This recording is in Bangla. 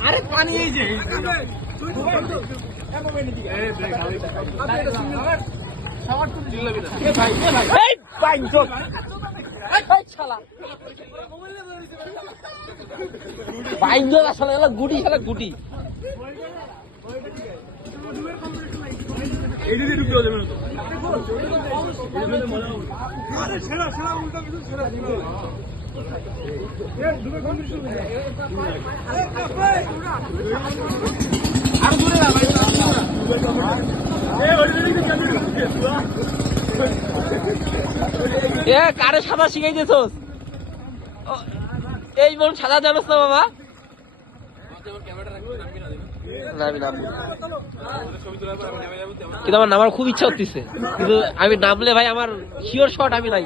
আরে পানি এই যে গুটি শালা গুটি কারে সাদা শিখাইতেছোস এই বল সাদা জানোস না বাবা কিন্তু আমার নামার খুব ইচ্ছা হচ্ছে কিন্তু আমি নামলে ভাই আমার শিওর শট আমি নাই